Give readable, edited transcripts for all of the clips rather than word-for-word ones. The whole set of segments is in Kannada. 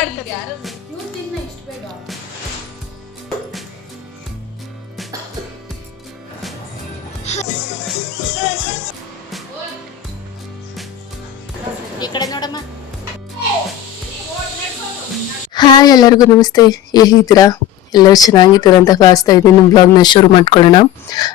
ಮಾಡ್ತಾರೆ ಈ ಕಡೆ ನೋಡಮ್ಮ. ಹಾಯ್ ಎಲ್ಲರಿಗೂ ನಮಸ್ತೆ, ಹೇಗಿದ್ದೀರಾ? ಎಲ್ಲರೂ ಚೆನ್ನಾಗಿದ್ದೀರಾ ಅಂತ ಭಾವಿಸ್ತಾ ಇದ್ದೀನಿ. ನಿಮ್ಮ ಬ್ಲಾಗ್ನ ಶುರು ಮಾಡ್ಕೊಳ್ಳೋಣ.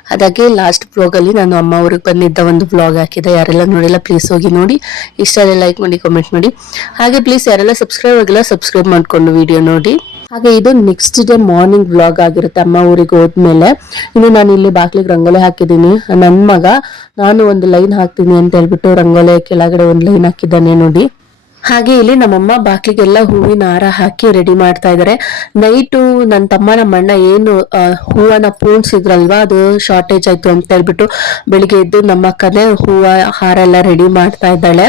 ಹಾಗಾಗಿ ಲಾಸ್ಟ್ ಬ್ಲಾಗಲ್ಲಿ ನಾನು ಅಮ್ಮ ಊರಿಗೆ ಬಂದಿದ್ದ ಒಂದು ಬ್ಲಾಗ್ ಹಾಕಿದೆ. ಯಾರೆಲ್ಲ ನೋಡಿಲ್ಲ ಪ್ಲೀಸ್ ಹೋಗಿ ನೋಡಿ. ಇಷ್ಟ ಆದರೆ ಲೈಕ್ ಮಾಡಿ, ಕಮೆಂಟ್ ಮಾಡಿ. ಹಾಗೆ ಪ್ಲೀಸ್ ಯಾರೆಲ್ಲ ಸಬ್ಸ್ಕ್ರೈಬ್ ಆಗಿಲ್ಲ ಸಬ್ಸ್ಕ್ರೈಬ್ ಮಾಡ್ಕೊಂಡು ವಿಡಿಯೋ ನೋಡಿ. ಹಾಗೆ ಇದು ನೆಕ್ಸ್ಟ್ ಡೇ ಮಾರ್ನಿಂಗ್ ವ್ಲಾಗ್ ಆಗಿರುತ್ತೆ ಅಮ್ಮ ಊರಿಗೆ ಹೋದ್ಮೇಲೆ. ಇನ್ನು ನಾನು ಇಲ್ಲಿ ಬಾಗ್ಲಿಗೆ ರಂಗೋಲಿ ಹಾಕಿದ್ದೀನಿ. ನನ್ನ ಮಗ ನಾನು ಒಂದು ಲೈನ್ ಹಾಕ್ತೀನಿ ಅಂತ ಹೇಳ್ಬಿಟ್ಟು ರಂಗೋಲಿ ಕೆಳಗಡೆ ಒಂದು ಲೈನ್ ಹಾಕಿದ್ದಾನೆ ನೋಡಿ. ಹಾಗೆ ಇಲ್ಲಿ ನಮ್ಮಮ್ಮ ಬಾಕ್ಲಿಗೆಲ್ಲ ಹೂವಿನ ಹಾರ ಹಾಕಿ ರೆಡಿ ಮಾಡ್ತಾ ಇದಾರೆ. ನೈಟು ನನ್ನ ತಮ್ಮ ನಮ್ಮ ಅಣ್ಣ ಏನು ಹೂವನ್ನ ಪೂರ್ಣಿಸಿದ್ರಲ್ವಾ, ಅದು ಶಾರ್ಟೇಜ್ ಆಯ್ತು ಅಂತ ಹೇಳ್ಬಿಟ್ಟು ಬೆಳಿಗ್ಗೆ ಎದ್ದು ನಮ್ಮ ಅಕ್ಕನೇ ಹೂವ ಹಾರ ಎಲ್ಲ ರೆಡಿ ಮಾಡ್ತಾ ಇದ್ದಾಳೆ.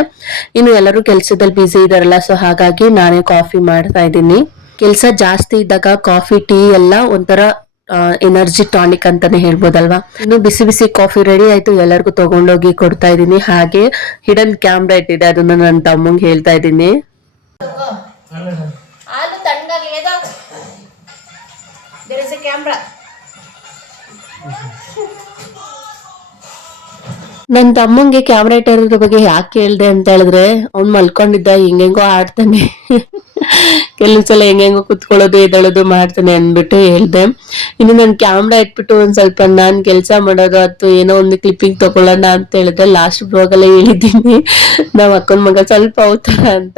ಇನ್ನು ಎಲ್ಲರೂ ಕೆಲ್ಸದಲ್ಲಿ ಬ್ಯುಸಿ ಇದಾರಲ್ಲ, ಸೊ ಹಾಗಾಗಿ ನಾನೇ ಕಾಫಿ ಮಾಡ್ತಾ ಇದ್ದೀನಿ. ಕೆಲಸ ಜಾಸ್ತಿ ಇದ್ದಾಗ ಕಾಫಿ ಟೀ ಎಲ್ಲ ಒಂಥರ ಎನರ್ಜಿ ಟಾನಿಕ್ ಅಂತಾನೆ ಹೇಳ್ಬೋದಲ್ವಾ. ಇನ್ನು ಬಿಸಿ ಬಿಸಿ ಕಾಫಿ ರೆಡಿ ಆಯ್ತು, ಎಲ್ಲರಿಗೂ ತಗೊಂಡೋಗಿ ಕೊಡ್ತಾ ಇದ್ದೀನಿ. ಹಾಗೆ ಹಿಡನ್ ಕ್ಯಾಮ್ರಾ ಇಟ್ಟಿದೆ, ಅದನ್ನ ನನ್ನ ತಮ್ಮಂಗೆ ಹೇಳ್ತಾ ಇದ್ದೀನಿ. ನನ್ ತಮ್ಮಂಗೆ ಕ್ಯಾಮ್ರಾ ಇಟ್ಟಿರೋದ್ರ ಬಗ್ಗೆ ಯಾಕೆ ಹೇಳ್ದೆ ಅಂತ ಹೇಳಿದ್ರೆ, ಅವ್ನ್ ಮಲ್ಕೊಂಡಿದ್ದ ಹೆಂಗೆಂಗೋ ಆಡ್ತಾನೆ, ಕೆಲವೊಂದ್ಸಲ ಹೆಂಗೆಂಗೋ ಕುತ್ಕೊಳ್ಳೋದು ಎದಳೋದು ಮಾಡ್ತಾನೆ ಅಂದ್ಬಿಟ್ಟು ಹೇಳ್ದೆ. ಇನ್ನು ನನ್ ಕ್ಯಾಮ್ರಾ ಇಟ್ಬಿಟ್ಟು ಒಂದ್ ಸ್ವಲ್ಪ ನಾನ್ ಕೆಲ್ಸ ಮಾಡೋದು ಅಥವಾ ಏನೋ ಒಂದು ಕ್ಲಿಪ್ಪಿಂಗ್ ತಗೊಳ್ಳೋಣ ಅಂತ ಹೇಳಿದ್ರೆ ಲಾಸ್ಟ್ ಬ್ಲಾಗ್ ಅಲ್ಲೇ ಹೇಳಿದ್ದೀನಿ ನಾವ್ ಅಕ್ಕನ ಮಗ ಸ್ವಲ್ಪ ಅವತಾರ ಅಂತ.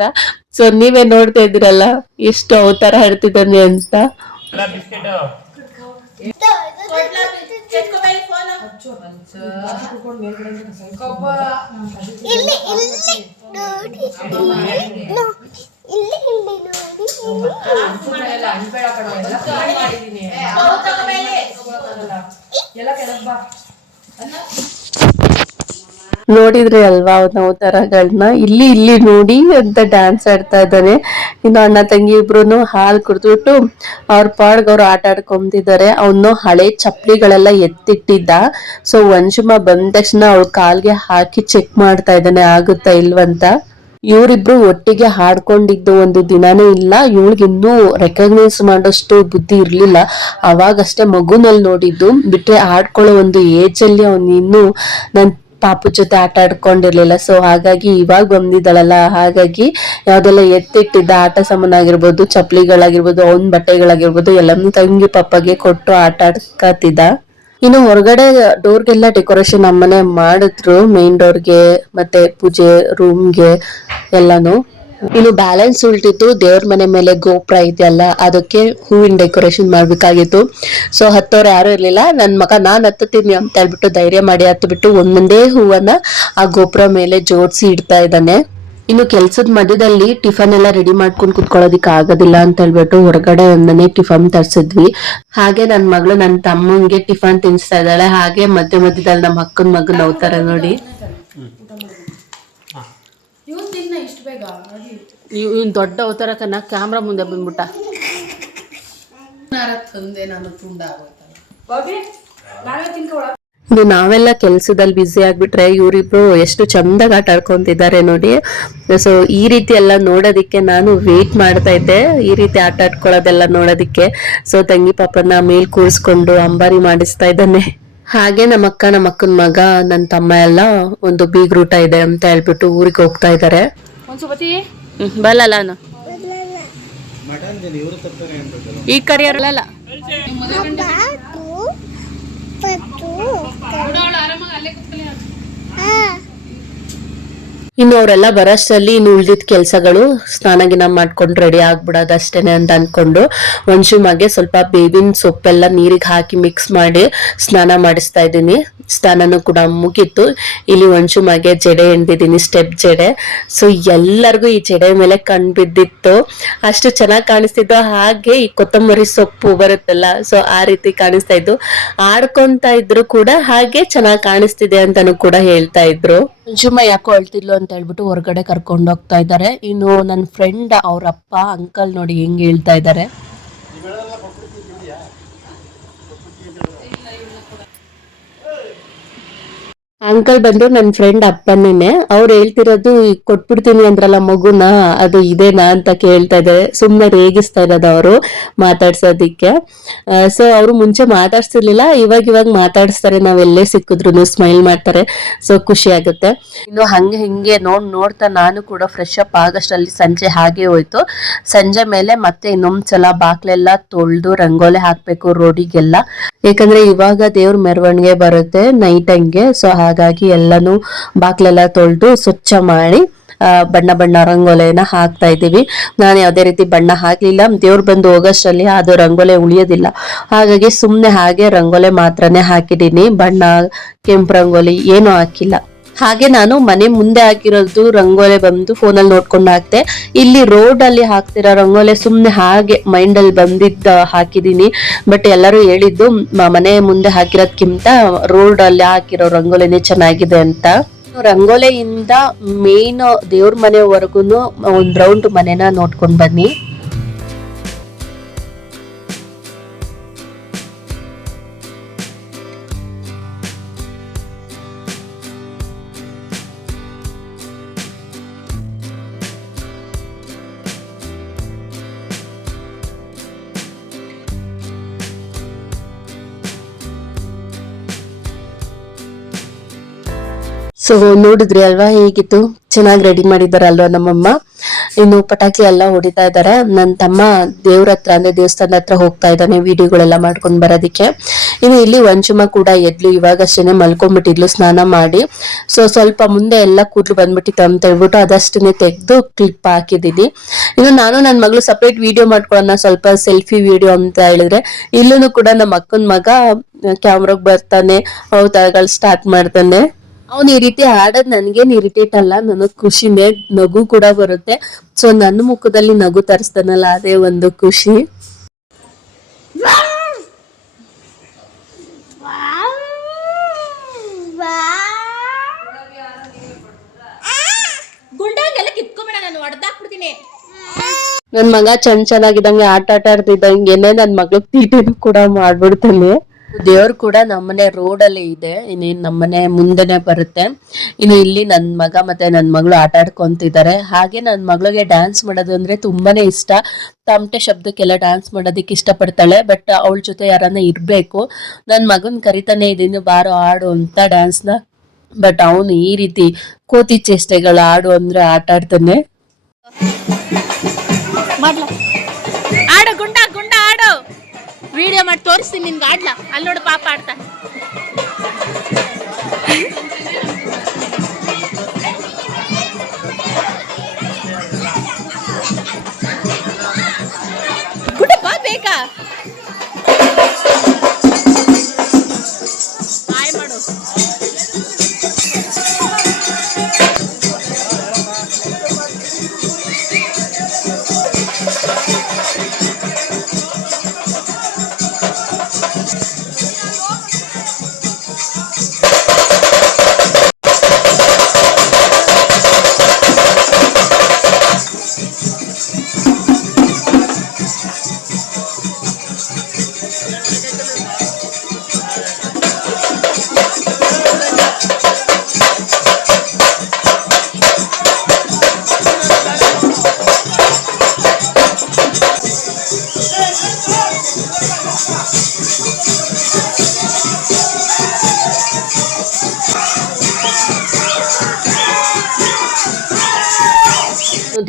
ಸೊ ನೀವೇ ನೋಡ್ತಾ ಇದ್ದೀರಲ್ಲ ಎಷ್ಟು ಅವತಾರ ಆಡ್ತಿದ್ದಾನೆ ಅಂತ. ನೋಡಿದ್ರಿ ಅಲ್ವಾ ಅವನ ಅವತಾರಗಳನ್ನ. ಇಲ್ಲಿ ಇಲ್ಲಿ ನೋಡಿ ಅಂತ ಡ್ಯಾನ್ಸ್ ಆಡ್ತಾ ಇದ್ದಾನೆ. ಇನ್ನು ಅಣ್ಣ ತಂಗಿ ಇಬ್ರು ಹಾಲು ಕುಡಿದ್ಬಿಟ್ಟು ಅವ್ರ ಪಾಡ್ಗೆ ಅವ್ರು ಆಟ ಆಡ್ಕೊಂತಿದ್ದಾರೆ. ಅವನು ಹಳೆ ಚಪ್ಪಲಿಗಳೆಲ್ಲ ಎತ್ತಿಟ್ಟಿದ್ದ. ಸೊ ವಂಶುಮ ಬಂದ ತಕ್ಷಣ ಅವಳ ಕಾಲ್ಗೆ ಹಾಕಿ ಚೆಕ್ ಮಾಡ್ತಾ ಇದ್ದಾನೆ ಆಗುತ್ತಾ ಇಲ್ವಂತ. ಇವರಿಬ್ರು ಒಟ್ಟಿಗೆ ಹಾಡ್ಕೊಂಡಿದ್ದು ಒಂದು ದಿನಾನೇ ಇಲ್ಲ. ಇವಳಿಗೆ ಇನ್ನೂ ರೆಕಗ್ನೈಸ್ ಮಾಡೋಷ್ಟು ಬುದ್ಧಿ ಇರ್ಲಿಲ್ಲ. ಅವಾಗಷ್ಟೇ ಮಗುನಲ್ಲಿ ನೋಡಿದ್ದು, ಬಿಟ್ರೆ ಆಡ್ಕೊಳ್ಳೋ ಒಂದು ಏಜ್ ಅಲ್ಲಿ ಅವ್ನು ಇನ್ನು ನನ್ ಪಾಪು ಜೊತೆ ಆಟ ಆಡ್ಕೊಂಡಿರ್ಲಿಲ್ಲ. ಸೊ ಹಾಗಾಗಿ ಇವಾಗ ಬಂದಿದ್ದಾಳಲ್ಲ, ಹಾಗಾಗಿ ಯಾವ್ದೆಲ್ಲ ಎತ್ತಿಟ್ಟಿದ್ದ ಆಟ ಸಾಮಾನ್ ಆಗಿರ್ಬೋದು, ಚಪ್ಪಲಿಗಳಾಗಿರ್ಬೋದು, ಅವನ್ ಬಟ್ಟೆಗಳಾಗಿರ್ಬೋದು ಎಲ್ಲಾನು ತಂಗಿ ಪಾಪಗೆ ಕೊಟ್ಟು ಆಟ ಆಡ್ಕತಿದ್ದ. ಇನ್ನು ಹೊರಗಡೆ ಡೋರ್ಗೆಲ್ಲ ಡೆಕೋರೇಷನ್ ಅಮ್ಮನೆ ಮಾಡಿದ್ರು, ಮೇನ್ ಡೋರ್ಗೆ ಮತ್ತೆ ಪೂಜೆ ರೂಮ್ಗೆ ಎಲ್ಲಾನು. ಇನ್ನು ಬ್ಯಾಲೆನ್ಸ್ ಉಳ್ತಿತ್ತು ದೇವ್ರ ಮನೆ ಮೇಲೆ ಗೋಪುರ ಇದೆಯಲ್ಲ, ಅದಕ್ಕೆ ಹೂವಿನ ಡೆಕೋರೇಷನ್ ಮಾಡ್ಬೇಕಾಗಿತ್ತು. ಸೊ ಹತ್ತೋರು ಯಾರು ಇರ್ಲಿಲ್ಲ. ನನ್ ಮಗ ನಾನ್ ಹತ್ತೀನಿ ಅಂತ ಹೇಳ್ಬಿಟ್ಟು ಧೈರ್ಯ ಮಾಡಿ ಹತ್ತು ಬಿಟ್ಟು ಒಂದೊಂದೇ ಹೂವನ್ನ ಆ ಗೋಪುರ ಮೇಲೆ ಜೋಡಿಸಿ ಇಡ್ತಾ ಇದ್ದಾನೆ. ಇನ್ನು ಕೆಲ್ಸದ ಮಧ್ಯದಲ್ಲಿ ಟಿಫನ್ ಎಲ್ಲ ರೆಡಿ ಮಾಡ್ಕೊಂಡು ಕುತ್ಕೊಳ್ಳೋದಿಕ್ ಆಗೋದಿಲ್ಲ ಅಂತ ಹೇಳ್ಬಿಟ್ಟು ಹೊರಗಡೆ ಒಂದನೇ ಟಿಫನ್ ತರ್ಸಿದ್ವಿ. ಹಾಗೆ ನನ್ ಮಗಳು ನನ್ ತಮ್ಮಂಗೆ ಟಿಫನ್ ತಿನ್ಸ್ತಾ ಇದ್ದಾಳೆ. ಹಾಗೆ ಮಧ್ಯ ಮಧ್ಯದಲ್ಲಿ ನಮ್ಮ ಅಕ್ಕನ ಮಗನ್ ಹೋಗ್ತಾರೆ ನೋಡಿ. ಇವ್ನು ದೊಡ್ಡ ಅವತಾರ ಕನ್ನ ಕ್ಯಾಮ್ರಾ ಮುಂದೆ ಬಂದ್ಬಿಟ್ಟ. ಇನ್ನು ನಾವೆಲ್ಲ ಕೆಲ್ಸದಲ್ಲಿ ಬ್ಯುಸಿ ಆಗ್ಬಿಟ್ರೆ ಇವ್ರಿಬ್ರು ಎಷ್ಟು ಚಂದಾಗ ಆಟ ಆಡ್ಕೊಂತಿದ್ದಾರೆ ನೋಡಿ. ಸೊ ಈ ರೀತಿ ಎಲ್ಲ ನೋಡೋದಿಕ್ಕೆ ನಾನು ವೇಟ್ ಮಾಡ್ತಾ ಇದ್ದೆ, ಈ ರೀತಿ ಆಟ ಆಡ್ಕೊಳ್ಳೋದೆಲ್ಲ ನೋಡೋದಿಕ್ಕೆ. ಸೊ ತಂಗಿ ಪಾಪನ ಮೇಲ್ ಕೂರಿಸ್ಕೊಂಡು ಅಂಬಾರಿ ಮಾಡಿಸ್ತಾ ಇದ್ದಾನೆ. ಹಾಗೆ ನಮ್ಮ ಅಕ್ಕನ ಮಗ ನನ್ನ ತಮ್ಮ ಎಲ್ಲ ಒಂದು ಬೀಗ್ರೂಟ ಇದೆ ಅಂತ ಹೇಳ್ಬಿಟ್ಟು ಊರಿಗೆ ಹೋಗ್ತಾ ಇದ್ದಾರೆ. ಬಲ್ಲಲ್ಲ ಈ ಕರಿಯರಲ್ಲ ಇನ್ನು ಅವರೆಲ್ಲ ಬರೋಷ್ಟರಲ್ಲಿ ಇನ್ನು ಉಳ್ದಿದ್ ಕೆಲ್ಸಗಳು ಸ್ನಾನ ಗಿನ ಮಾಡ್ಕೊಂಡು ರೆಡಿ ಆಗ್ಬಿಡೋದು ಅಷ್ಟೇನೆ ಅಂತ ಅನ್ಕೊಂಡು ವಂಶುಮಗೆ ಸ್ವಲ್ಪ ಬೇವಿನ ಸೊಪ್ಪೆಲ್ಲ ನೀರಿಗೆ ಹಾಕಿ ಮಿಕ್ಸ್ ಮಾಡಿ ಸ್ನಾನ ಮಾಡಿಸ್ತಾ ಇದ್ದೀನಿ. ಸ್ನಾನನೂ ಕೂಡ ಮುಗೀತು. ಇಲ್ಲಿ ವಂಶುಮಗೆ ಜಡೆ ಎಂದಿದ್ದೀನಿ, ಸ್ಟೆಪ್ ಜಡೆ. ಸೊ ಎಲ್ಲರಿಗೂ ಈ ಜಡೆ ಮೇಲೆ ಕಣ್ ಬಿದ್ದಿತ್ತು, ಅಷ್ಟು ಚೆನ್ನಾಗಿ ಕಾಣಿಸ್ತಿತ್ತು. ಹಾಗೆ ಈ ಕೊತ್ತಂಬರಿ ಸೊಪ್ಪು ಬರುತ್ತಲ್ಲ, ಸೊ ಆ ರೀತಿ ಕಾಣಿಸ್ತಾ ಇದ್ದು. ಆಡ್ಕೊಂತ ಇದ್ರು ಕೂಡ ಹಾಗೆ ಚೆನ್ನಾಗಿ ಕಾಣಿಸ್ತಿದೆ ಅಂತಾನು ಕೂಡ ಹೇಳ್ತಾ ಇದ್ರು. ವಂಶುಮ ಯಾಕೋ ಅಳ್ತಿದ್ಲು ಅಂತ ಹೇಳ್ಬಿಟ್ಟು ಹೊರಗಡೆ ಕರ್ಕೊಂಡು ಹೋಗ್ತಾ ಇದ್ದಾರೆ. ಇನ್ನು ನನ್ನ ಫ್ರೆಂಡ್ ಅವ್ರ ಅಪ್ಪ ಅಂಕಲ್ ನೋಡಿ ಹೆಂಗ್ ಹೇಳ್ತಾ ಇದ್ದಾರೆ. ಅಂಕಲ್ ಬಂದು ನನ್ನ ಫ್ರೆಂಡ್ ಅಪ್ಪನೇ. ಅವ್ರು ಹೇಳ್ತಿರೋದು ಕೊಟ್ಬಿಡ್ತೀನಿ ಅಂದ್ರಲ್ಲ ಮಗುನ, ಅದು ಇದೇನಾ ಅಂತ ಕೇಳ್ತಾ ಇದ್ದಾರೆ. ಸುಮ್ನೆ ರೇಗಿಸ್ತಾ ಇರೋದು ಅವರು ಮಾತಾಡ್ಸೋದಿಕ್ಕೆ. ಸೊ ಅವರು ಮುಂಚೆ ಮಾತಾಡ್ಸಿರ್ಲಿಲ್ಲ, ಇವಾಗ ಮಾತಾಡಿಸ್ತಾರೆ. ನಾವೆಲ್ಲೇ ಸಿಕ್ಕಿದ್ರು ಸ್ಮೈಲ್ ಮಾಡ್ತಾರೆ. ಸೊ ಖುಷಿ ಆಗುತ್ತೆ. ಇನ್ನು ಹಂಗೆ ಹಿಂಗೆ ನೋಡ್ತಾ ನಾನು ಕೂಡ ಫ್ರೆಶ್ ಅಪ್ ಆಗಷ್ಟಲ್ಲಿ ಸಂಜೆ ಹಾಗೆ ಹೋಯ್ತು. ಸಂಜೆ ಮೇಲೆ ಮತ್ತೆ ಇನ್ನೊಂದ್ಸಲ ಬಾಕ್ಲೆಲ್ಲ ತೊಳ್ದು ರಂಗೋಲೆ ಹಾಕ್ಬೇಕು ರೋಡಿಗೆಲ್ಲ. ಯಾಕಂದ್ರೆ ಇವಾಗ ದೇವ್ರ ಮೆರವಣಿಗೆ ಬರುತ್ತೆ ನೈಟ್ ಹಂಗೆ. ಸೊ ಹಾಗಾಗಿ ಎಲ್ಲಾನು ಬಾಕ್ಲೆಲ್ಲ ತೊಳ್ದು ಸ್ವಚ್ಛ ಮಾಡಿ ಬಣ್ಣ ರಂಗೋಲೆನ ಹಾಕ್ತಾ ಇದ್ದೀವಿ. ನಾನು ಯಾವುದೇ ರೀತಿ ಬಣ್ಣ ಹಾಕ್ಲಿಲ್ಲ. ದೇವ್ರು ಬಂದು ಹೋಗೋಷ್ಟರಲ್ಲಿ ಅದು ರಂಗೋಲೆ ಉಳಿಯೋದಿಲ್ಲ. ಹಾಗಾಗಿ ಸುಮ್ನೆ ಹಾಗೆ ರಂಗೋಲೆ ಮಾತ್ರನೇ ಹಾಕಿದೀನಿ. ಬಣ್ಣ ಕೆಂಪು ರಂಗೋಲಿ ಏನು ಹಾಕಿಲ್ಲ. ಹಾಗೆ ನಾನು ಮನೆ ಮುಂದೆ ಹಾಕಿರೋದು ರಂಗೋಲೆ ಬಂದು ಫೋನಲ್ಲಿ ನೋಡ್ಕೊಂಡು ಹಾಕ್ತೆ. ಇಲ್ಲಿ ರೋಡ್ ಅಲ್ಲಿ ಹಾಕ್ತಿರೋ ರಂಗೋಲೆ ಸುಮ್ನೆ ಹಾಗೆ ಮೈಂಡ್ ಅಲ್ಲಿ ಬಂದಿದ್ದ ಹಾಕಿದೀನಿ. ಬಟ್ ಎಲ್ಲರೂ ಹೇಳಿದ್ದು ಮನೆ ಮುಂದೆ ಹಾಕಿರೋದ್ಕಿಂತ ರೋಡ್ ಅಲ್ಲಿ ಹಾಕಿರೋ ರಂಗೋಲಿನೇ ಚೆನ್ನಾಗಿದೆ ಅಂತ. ರಂಗೋಲೆಯಿಂದ ಮೇನ್ ದೇವ್ರ ಮನೆವರೆಗೂ ಒಂದ್ ರೌಂಡ್ ಮನೆನ ನೋಡ್ಕೊಂಡ್ ಬನ್ನಿ. ಸೊ ನೋಡಿದ್ರಿ ಅಲ್ವಾ ಹೇಗಿತ್ತು, ಚೆನ್ನಾಗಿ ರೆಡಿ ಮಾಡಿದಾರಲ್ವಾ ನಮ್ಮಮ್ಮ. ಇನ್ನು ಪಟಾಕಿ ಎಲ್ಲ ಹೊಡಿತಾ ಇದ್ದಾರೆ. ನನ್ನ ತಮ್ಮ ದೇವ್ರ ಹತ್ರ ಅಂದ್ರೆ ದೇವಸ್ಥಾನದ ಹತ್ರ ಹೋಗ್ತಾ ಇದ್ದಾನೆ ವಿಡಿಯೋಗಳೆಲ್ಲ ಮಾಡ್ಕೊಂಡ್ ಬರೋದಿಕ್ಕೆ. ಇನ್ನು ಇಲ್ಲಿ ವಂಚುಮ ಕೂಡ ಎದ್ಲು, ಇವಾಗಷ್ಟೇನೆ ಮಲ್ಕೊಂಡ್ಬಿಟ್ಟಿದ್ಲು ಸ್ನಾನ ಮಾಡಿ. ಸೊ ಸ್ವಲ್ಪ ಮುಂದೆ ಎಲ್ಲ ಕೂದಲು ಬಂದ್ಬಿಟ್ಟಿತ್ತು ಅಂತ ಹೇಳ್ಬಿಟ್ಟು ಅದಷ್ಟನ್ನೇ ತೆಗೆದು ಕ್ಲಿಪ್ ಹಾಕಿದೀನಿ. ಇನ್ನು ನಾನು ನನ್ನ ಮಗಳು ಸಪ್ರೇಟ್ ವಿಡಿಯೋ ಮಾಡ್ಕೊಳ್ಳೋಣ, ಸ್ವಲ್ಪ ಸೆಲ್ಫಿ ವಿಡಿಯೋ ಅಂತ ಹೇಳಿದ್ರೆ ಇಲ್ಲೂ ಕೂಡ ನಮ್ಮ ಅಕ್ಕನ ಮಗ ಕ್ಯಾಮ್ರಾಗ್ ಬರ್ತಾನೆ, ಅವತಾರಗಳು ಸ್ಟಾರ್ಟ್ ಮಾಡ್ತಾನೆ. ಅವ್ನು ಈ ರೀತಿ ಆಡೋದ್ ನನ್ಗೇನ್ ಇರಿಟೇಟ್ ಅಲ್ಲ, ನನಗ್ ಖುಷಿನೇ, ನಗು ಕೂಡ ಬರುತ್ತೆ. ಸೊ ನನ್ನ ಮುಖದಲ್ಲಿ ನಗು ತರಿಸ್ತಾನಲ್ಲ, ಅದೇ ಒಂದು ಖುಷಿ. ನನ್ ಮಗ ಚೆನ್ನಾಗಿದ್ದಂಗೆ ಆಟ ಆಡ್ತಿದ್ದಂಗೆನೆ ನನ್ ಮಗ್ಳು ತೀಟೆನೂ ಕೂಡ ಮಾಡ್ಬಿಡ್ತಾನೆ. ದೇವ್ರು ಕೂಡ ನಮ್ಮನೆ ರೋಡ್ ಅಲ್ಲಿ ಇದೆ, ಇನ್ನೇನ್ ನಮ್ಮನೆ ಮುಂದೆನೆ ಬರುತ್ತೆ. ಇನ್ನು ಇಲ್ಲಿ ನನ್ ಮಗ ಮತ್ತೆ ನನ್ ಮಗಳು ಆಟ ಆಡ್ಕೊಂತಿದ್ದಾರೆ. ಹಾಗೆ ನನ್ ಮಗಳಿಗೆ ಡ್ಯಾನ್ಸ್ ಮಾಡೋದು ಅಂದ್ರೆ ತುಂಬಾನೇ ಇಷ್ಟ. ತಮಟೆ ಶಬ್ದಕ್ಕೆಲ್ಲ ಡ್ಯಾನ್ಸ್ ಮಾಡೋದಿಕ್ಕೆ ಇಷ್ಟ ಪಡ್ತಾಳೆ. ಬಟ್ ಅವಳ ಜೊತೆ ಯಾರನ್ನ ಇರ್ಬೇಕು. ನನ್ ಮಗನ್ ಕರಿತಾನೆ ಇದೀನಿ ಬಾರೋ ಆಡು ಅಂತ ಡ್ಯಾನ್ಸ್ನ. ಬಟ್ ಅವನು ಈ ರೀತಿ ಕೋತಿ ಚೇಷ್ಟೆಗಳ ಆಡು ಅಂದ್ರೆ ಆಟ ಆಡ್ತಾನೆ. ಆಡು ಗುಂಡ ಗುಂಡ ಆಡು, ವಿಡಿಯೋ ಮಾಡಿ ತೋರಿಸ್ತೀನಿ ನಿನ್ಗೆ. ಆಡ್ಲಾ ಅಲ್ಲಿ ನೋಡು ಪಾಪ ಆಡ್ತಾ. ಗುಂಡಪ್ಪ ಬೇಕಾ ಹಾಯ್ ಮಾಡು.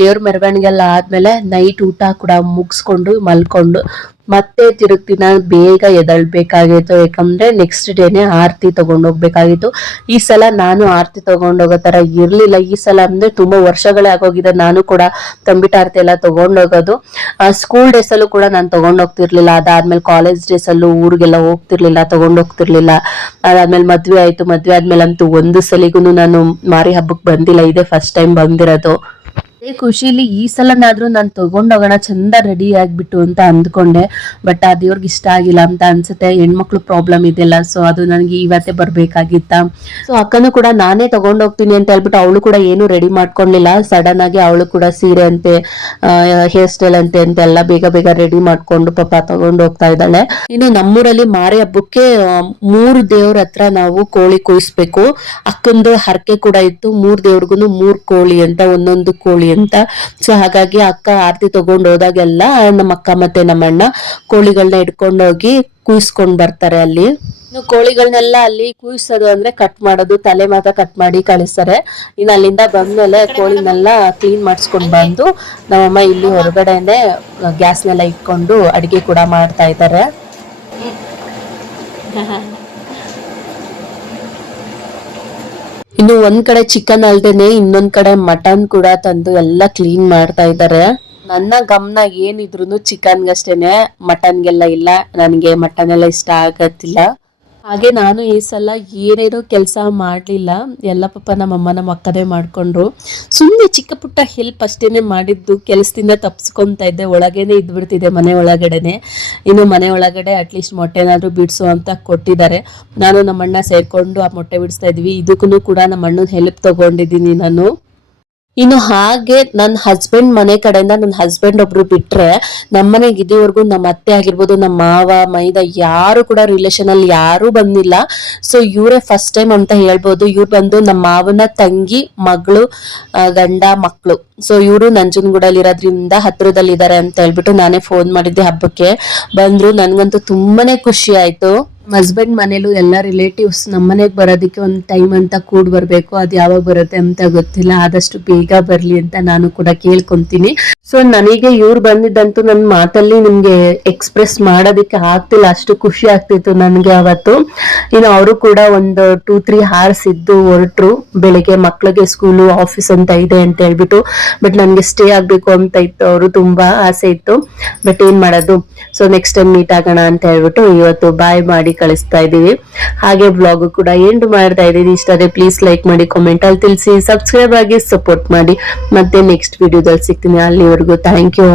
ದೇವ್ರ ಮೆರವಣಿಗೆ ಎಲ್ಲ ಆದ್ಮೇಲೆ ನೈಟ್ ಊಟ ಕೂಡ ಮುಗಿಸ್ಕೊಂಡು ಮಲ್ಕೊಂಡು ಮತ್ತೆ ತಿರುಗ್ ದಿನ ಬೇಗ ಎದಳ್ಬೇಕಾಗಿತ್ತು. ಯಾಕಂದ್ರೆ ನೆಕ್ಸ್ಟ್ ಡೇನೆ ಆರತಿ ತಗೊಂಡೋಗ್ಬೇಕಾಗಿತ್ತು. ಈ ಸಲ ನಾನು ಆರತಿ ತಗೊಂಡೋಗೋ ತರ ಇರ್ಲಿಲ್ಲ. ಈ ಸಲ ಅಂದ್ರೆ ತುಂಬಾ ವರ್ಷಗಳೇ ಆಗೋಗಿದೆ ನಾನು ಕೂಡ ತಂಬಿಟ ಆರತಿ ಎಲ್ಲ ತಗೊಂಡೋಗೋದು. ಸ್ಕೂಲ್ ಡೇಸ್ ಅಲ್ಲೂ ಕೂಡ ನಾನು ತಗೊಂಡೋಗ್ತಿರ್ಲಿಲ್ಲ. ಅದಾದ್ಮೇಲೆ ಕಾಲೇಜ್ ಡೇಸ್ ಅಲ್ಲೂ ಊರಿಗೆಲ್ಲ ಹೋಗ್ತಿರ್ಲಿಲ್ಲ, ತಗೊಂಡೋಗ್ತಿರ್ಲಿಲ್ಲ. ಅದಾದ್ಮೇಲೆ ಮದ್ವೆ ಆಯ್ತು. ಮದ್ವೆ ಆದ್ಮೇಲೆ ಅಂತೂ ಒಂದು ಸಲಿಗೂ ನಾನು ಮಾರಿ ಹಬ್ಬಕ್ಕೆ ಬಂದಿಲ್ಲ. ಇದೇ ಫಸ್ಟ್ ಟೈಮ್ ಬಂದಿರೋದು. ಅದೇ ಖುಷಿಲಿ ಈ ಸಲನಾದ್ರೂ ನಾನು ತಗೊಂಡೋಗೋಣ ಚಂದ ರೆಡಿ ಆಗ್ಬಿಟ್ಟು ಅಂತ ಅಂದ್ಕೊಂಡೆ. ಬಟ್ ಆ ದೇವ್ರಿಗೆ ಇಷ್ಟ ಆಗಿಲ್ಲ ಅಂತ ಅನ್ಸುತ್ತೆ. ಹೆಣ್ಮಕ್ಳು ಪ್ರಾಬ್ಲಮ್ ಇದೆಯಲ್ಲ, ಸೊ ಅದು ನನಗೆ ಇವತ್ತೇ ಬರ್ಬೇಕಾಗಿತ್ತ. ಸೊ ಅಕ್ಕನೂ ಕೂಡ ನಾನೇ ತಗೊಂಡೋಗ್ತೀನಿ ಅಂತ ಹೇಳ್ಬಿಟ್ಟು ಅವಳು ಕೂಡ ಏನು ರೆಡಿ ಮಾಡ್ಕೊಂಡಿಲ್ಲ. ಸಡನ್ ಆಗಿ ಅವಳು ಕೂಡ ಸೀರೆ ಅಂತೆ, ಹೇರ್ ಸ್ಟೈಲ್ ಅಂತೆ ಎಲ್ಲ ಬೇಗ ಬೇಗ ರೆಡಿ ಮಾಡ್ಕೊಂಡು ಪಾಪ ತಗೊಂಡು ಹೋಗ್ತಾ ಇದ್ದಾಳೆ. ಇನ್ನು ನಮ್ಮೂರಲ್ಲಿ ಮಾರಿ ಹಬ್ಬಕ್ಕೆ 3 ದೇವ್ರ ಹತ್ರ ನಾವು ಕೋಳಿ ಕುಯಿಸ್ಬೇಕು. ಅಕ್ಕಂದು ಹರಕೆ ಕೂಡ ಇತ್ತು, 3 ದೇವ್ರಿಗೂ 3 ಕೋಳಿ ಅಂತ, ಒಂದೊಂದು ಕೋಳಿ ಅಂತ. ಸೊ ಹಾಗಾಗಿ ಅಕ್ಕ ಆರತಿ ತಗೊಂಡು ಹೋದಾಗೆಲ್ಲ ನಮ್ಮ ಅಕ್ಕ ಮತ್ತೆ ನಮ್ಮ ಅಣ್ಣ ಕೋಳಿಗಳನ್ನ ಹಿಡ್ಕೊಂಡೋಗಿ ಕುಯಿಸ್ಕೊಂಡ್ ಬರ್ತಾರೆ ಅಲ್ಲಿ. ಇನ್ನು ಕೋಳಿಗಳನ್ನೆಲ್ಲ ಅಲ್ಲಿ ಕುಯಿಸೋದು ಅಂದ್ರೆ ಕಟ್ ಮಾಡೋದು, ತಲೆ ಮಾತ್ರ ಕಟ್ ಮಾಡಿ ಕಳಿಸ್ತಾರೆ. ಇನ್ನು ಅಲ್ಲಿಂದ ಬಂದ್ಮೇಲೆ ಕೋಳಿನೆಲ್ಲ ಕ್ಲೀನ್ ಮಾಡಿಸ್ಕೊಂಡ್ ಬಂದು ನಮ್ಮಮ್ಮ ಇಲ್ಲಿ ಹೊರಗಡೆನೆ ಗ್ಯಾಸ್ನೆಲ್ಲ ಇಟ್ಕೊಂಡು ಅಡಿಗೆ ಕೂಡ ಮಾಡ್ತಾ ಇದ್ದಾರೆ. ಇನ್ನು ಒಂದ್ ಕಡೆ ಚಿಕನ್ ಅಲ್ದೇನೆ ಇನ್ನೊಂದ್ ಕಡೆ ಮಟನ್ ಕೂಡ ತಂದು ಎಲ್ಲ ಕ್ಲೀನ್ ಮಾಡ್ತಾ ಇದ್ದಾರೆ. ನನ್ನ ಗಮನ ಏನಿದ್ರು ಚಿಕನ್ಗಷ್ಟೇನೆ, ಮಟನ್ಗೆಲ್ಲ ಇಲ್ಲ. ನನಗೆ ಮಟನ್ ಎಲ್ಲ ಇಷ್ಟ ಆಗತ್ತಿಲ್ಲ. ಹಾಗೆ ನಾನು ಈ ಸಲ ಏನೇನೋ ಕೆಲಸ ಮಾಡಲಿಲ್ಲ, ಎಲ್ಲ ಪಾಪ ನಮ್ಮಮ್ಮ ನಮ್ಮ ಅಕ್ಕನೇ ಮಾಡ್ಕೊಂಡ್ರು. ಸುಮ್ಮನೆ ಚಿಕ್ಕ ಪುಟ್ಟ ಹೆಲ್ಪ್ ಅಷ್ಟೇನೆ ಮಾಡಿದ್ದು, ಕೆಲಸದಿಂದ ತಪ್ಸ್ಕೊತಾ ಇದ್ದೆ. ಒಳಗೇನೆ ಇದ್ಬಿಡ್ತಿದ್ದೆ ಮನೆ ಒಳಗಡೆನೆ. ಇನ್ನು ಮನೆ ಒಳಗಡೆ ಅಟ್ಲೀಸ್ಟ್ ಮೊಟ್ಟೆನಾದ್ರೂ ಬಿಡಿಸು ಅಂತ ಕೊಟ್ಟಿದ್ದಾರೆ. ನಾನು ನಮ್ಮಣ್ಣ ಸೇರ್ಕೊಂಡು ಆ ಮೊಟ್ಟೆ ಬಿಡಿಸ್ತಾ ಇದ್ವಿ. ಇದಕ್ಕೂ ಕೂಡ ನಮ್ಮ ಅಣ್ಣನ ಹೆಲ್ಪ್ ತಗೊಂಡಿದ್ದೀನಿ ನಾನು. ಇನ್ನು ಹಾಗೆ ನನ್ನ ಹಸ್ಬೆಂಡ್ ಮನೆ ಕಡೆಯಿಂದ ನನ್ನ ಹಸ್ಬೆಂಡ್ ಒಬ್ರು ಬಿಟ್ರೆ ನಮ್ಮನೆಗೆ ಇದುವರೆಗೂ ನಮ್ಮ ಅತ್ತೆ ಆಗಿರ್ಬೋದು, ನಮ್ಮ ಮಾವ ಮೈದ ಯಾರು ಕೂಡ ರಿಲೇಷನ್ ಅಲ್ಲಿ ಯಾರು ಬಂದಿಲ್ಲ. ಸೊ ಇವರೇ ಫಸ್ಟ್ ಟೈಮ್ ಅಂತ ಹೇಳ್ಬೋದು. ಇವ್ರು ಬಂದು ನಮ್ಮ ಮಾವನ ತಂಗಿ ಮಗಳು, ಗಂಡ ಮಕ್ಕಳು. ಸೊ ಇವರು ನಂಜನಗೂಡಲ್ಲಿ ಇರೋದ್ರಿಂದ ಹತ್ರದಲ್ಲಿದ್ದಾರೆ ಅಂತ ಹೇಳ್ಬಿಟ್ಟು ನಾನೇ ಫೋನ್ ಮಾಡಿದ್ದೆ. ಹಬ್ಬಕ್ಕೆ ಬಂದ್ರು. ನನ್ಗಂತೂ ತುಂಬಾನೇ ಖುಷಿ ಆಯ್ತು. ಹಸ್ಬೆಂಡ್ ಮನೇಲೂ ಎಲ್ಲ ರಿಲೇಟಿವ್ಸ್ ನಮ್ಮನೆಗೆ ಬರೋದಕ್ಕೆ ಒಂದು ಟೈಮ್ ಅಂತ ಕೂಡ್ ಬರ್ಬೇಕು. ಅದು ಯಾವಾಗ ಬರುತ್ತೆ ಅಂತ ಗೊತ್ತಿಲ್ಲ. ಆದಷ್ಟು ಬೇಗ ಬರ್ಲಿ ಅಂತ ನಾನು ಕೂಡ ಕೇಳ್ಕೊಂತೀನಿ. ಸೊ ನನಗೆ ಇವ್ರು ಬಂದಿದ್ದಂತೂ ನನ್ನ ಮಾತಲ್ಲಿ ನಿಮ್ಗೆ ಎಕ್ಸ್ಪ್ರೆಸ್ ಮಾಡೋದಕ್ಕೆ ಆಗ್ತಿಲ್ಲ, ಅಷ್ಟು ಖುಷಿ ಆಗ್ತಿತ್ತು ನನಗೆ ಅವತ್ತು. ಇನ್ನು ಅವರು ಕೂಡ ಒಂದು 2-3 hours ಇದ್ದು ಹೊರಟ್ರು. ಬೆಳಿಗ್ಗೆ ಮಕ್ಳಿಗೆ ಸ್ಕೂಲು ಆಫೀಸ್ ಅಂತ ಇದೆ ಅಂತ ಹೇಳ್ಬಿಟ್ಟು. ಬಟ್ ನನಗೆ ಸ್ಟೇ ಆಗ್ಬೇಕು ಅಂತ ಇತ್ತು, ಅವರು ತುಂಬಾ ಆಸೆ ಇತ್ತು. ಬಟ್ ಏನ್ ಮಾಡೋದು. ಸೊ ನೆಕ್ಸ್ಟ್ ಟೈಮ್ ಮೀಟ್ ಆಗೋಣ ಅಂತ ಹೇಳ್ಬಿಟ್ಟು ಇವತ್ತು ಬಾಯ್ ಮಾಡಿ ಕಳಿಸ್ತಾ ಇದೀವಿ. ಹಾಗೆ ಬ್ಲಾಗ್ ಕೂಡ ಎಂಡ್ ಮಾಡ್ತಾ ಇದೀನಿ. ಇಷ್ಟ ಆದ್ರೆ ಪ್ಲೀಸ್ ಲೈಕ್ ಮಾಡಿ, ಕಾಮೆಂಟ್ ಅಲ್ಲಿ ತಿಳಿಸಿ, ಸಬ್ಸ್ಕ್ರೈಬ್ ಆಗಿ ಸಪೋರ್ಟ್ ಮಾಡಿ. ಮತ್ತೆ ನೆಕ್ಸ್ಟ್ ವಿಡಿಯೋದಲ್ಲಿ ಸಿಗ್ತೀನಿ. ಅಲ್ಲಿವರೆಗೂ ಥ್ಯಾಂಕ್ ಯು.